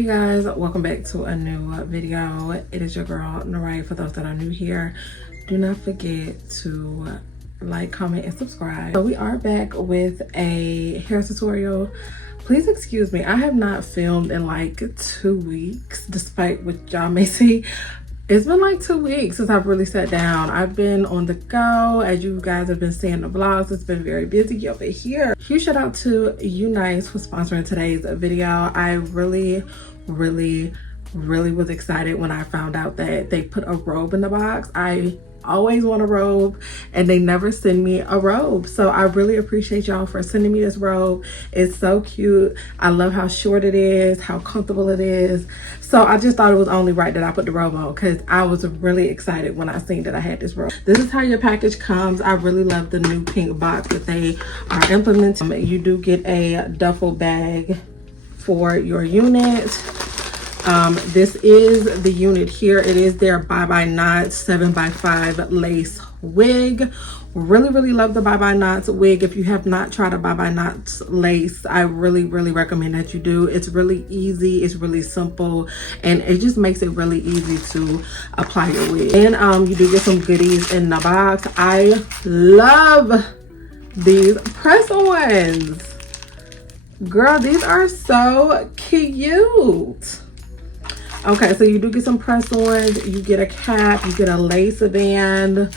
You guys, welcome back to a new video. It is your girl Neriah. For those that are new here, do not forget to like, comment, and subscribe. So we are back with a hair tutorial. Please excuse me, I have not filmed in like 2 weeks, despite what y'all may see. It's been like 2 weeks since I've really sat down. I've been on the go. As you guys have been seeing the vlogs, it's been very busy over here. Huge shout out to UNice for sponsoring today's video. I really was excited when I found out that they put a robe in the box. I always want a robe and they never send me a robe, so I really appreciate y'all for sending me this robe. It's so cute. I love how short it is, how comfortable it is. So I just thought it was only right that I put the robe on, because I was really excited when I seen that I had this robe. This is how your package comes. I really love the new pink box that they are implementing. You do get a duffel bag for your unit. This is the unit here. It is their Bye Bye Knots 7x5 lace wig. Really love the Bye Bye Knots wig. If you have not tried a Bye Bye Knots lace, I really recommend that you do. It's really easy, it's really simple, and it just makes it really easy to apply your wig. And you do get some goodies in the box. I love these press-ons. Girl, these are so cute. Okay, so you do get some press-ons, you get a cap, you get a lace band.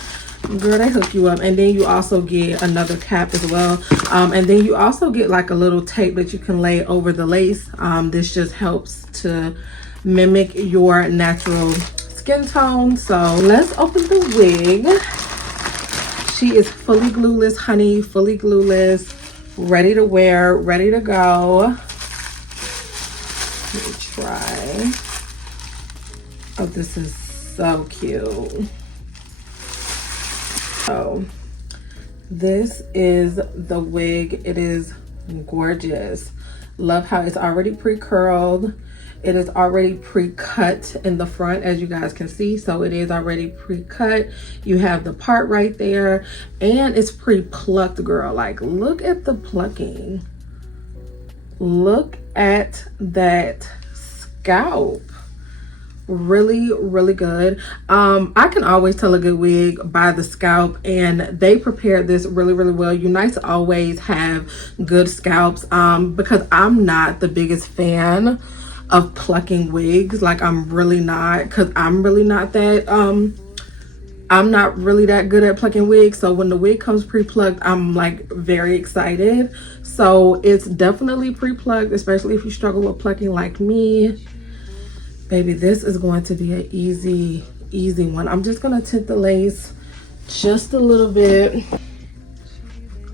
Girl, they hook you up. And then you also get another cap as well. And then you also get like a little tape that you can lay over the lace. This just helps to mimic your natural skin tone. So let's open the wig. She is fully glueless, honey, fully glueless, ready to wear, ready to go. Let me try. Oh, this is so cute. So this is the wig. It is gorgeous. Love how it's already pre-curled. It is already pre-cut in the front, as you guys can see. So it is already pre-cut. You have the part right there, and it's pre-plucked, girl. Like, look at the plucking. Look at that scalp. Really good. I can always tell a good wig by the scalp, and they prepared this really well. UNice always have good scalps, because I'm not the biggest fan of plucking wigs. Like, I'm really not, because I'm really not that I'm not really that good at plucking wigs. So when the wig comes pre-plucked, I'm like very excited. So it's definitely pre-plucked, especially if you struggle with plucking like me. Baby, this is going to be an easy one. I'm just gonna tint the lace just a little bit.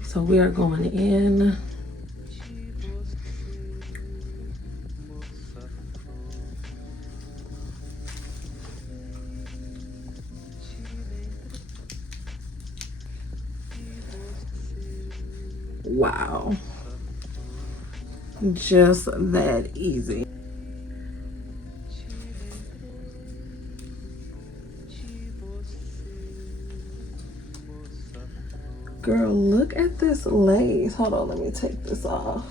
So we are going in. Wow, just that easy. Girl, look at this lace. Hold on, let me take this off.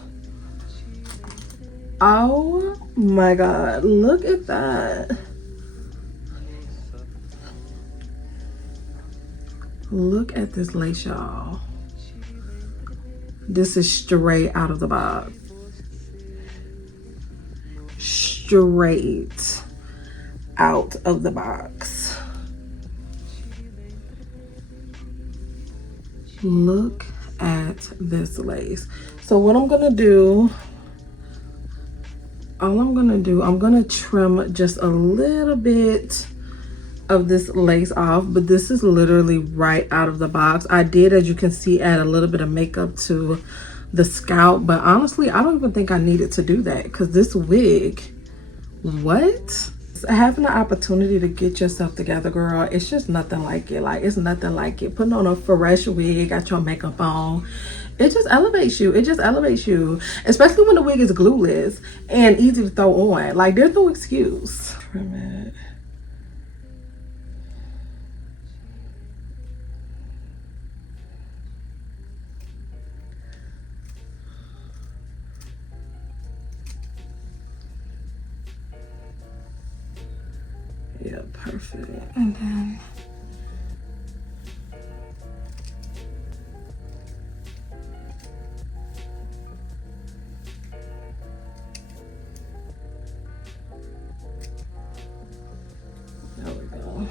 Oh my God, look at that. Look at this lace, y'all. This is straight out of the box. Straight out of the box. Look at this lace. So what I'm gonna do, I'm gonna trim just a little bit of this lace off, but this is literally right out of the box. I did, as you can see, add a little bit of makeup to the scalp, but honestly, I don't even think I needed to do that, because this wig, what? Having the opportunity to get yourself together, girl, it's just nothing like it. Like, it's nothing like it. Putting on a fresh wig, got your makeup on, it just elevates you. It just elevates you, especially when the wig is glueless and easy to throw on. Like, there's no excuse. Trim it. Yeah, perfect. And then there we go.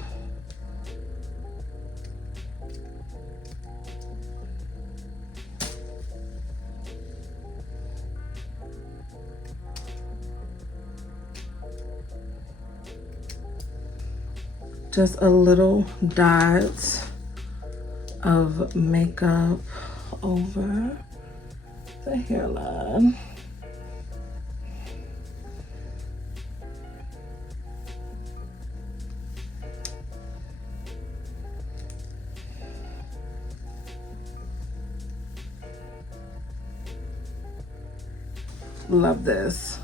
Just a little dot of makeup over the hairline. Love this.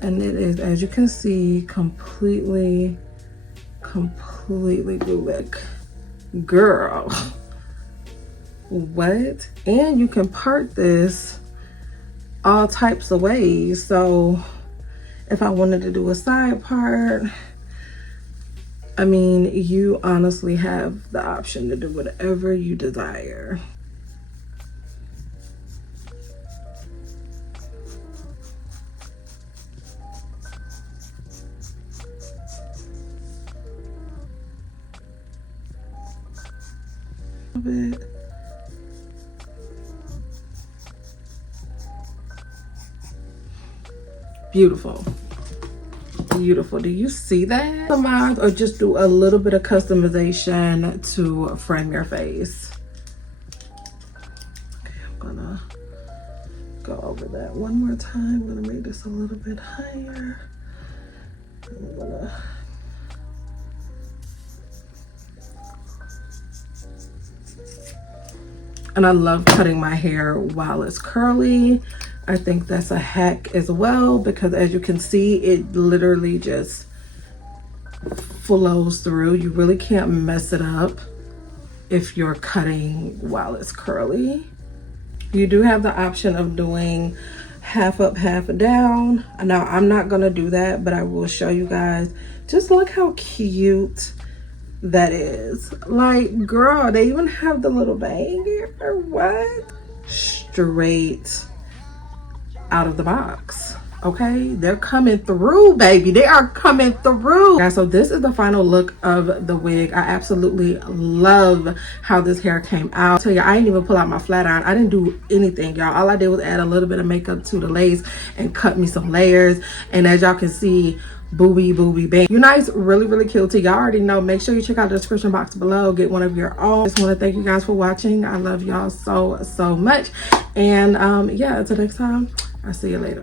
And it is, as you can see, completely glueless. Girl, what? And you can part this all types of ways. So if I wanted to do a side part, I mean, you honestly have the option to do whatever you desire. Bit. Beautiful. Beautiful. Do you see that? Or just do a little bit of customization to frame your face. Okay, I'm gonna go over that one more time. I'm gonna make this a little bit higher. I'm gonna And I love cutting my hair while it's curly. I think that's a hack as well, because as you can see, it literally just flows through. You really can't mess it up if you're cutting while it's curly. You do have the option of doing half up, half down. Now, I'm not gonna do that, but I will show you guys. Just look how cute that is. Like, girl, they even have the little bang here. What? Straight out of the box. Okay, they're coming through, baby. They are coming through. Guys, so this is the final look of the wig. I absolutely love how this hair came out. I tell you, I didn't even pull out my flat iron. I didn't do anything, y'all. All I did was add a little bit of makeup to the lace and cut me some layers. And as y'all can see, booby bang. UNice really cute. Y'all already know. Make sure you check out the description box below. Get one of your own. Just want to thank you guys for watching. I love y'all so much. And yeah, until next time, I'll see you later.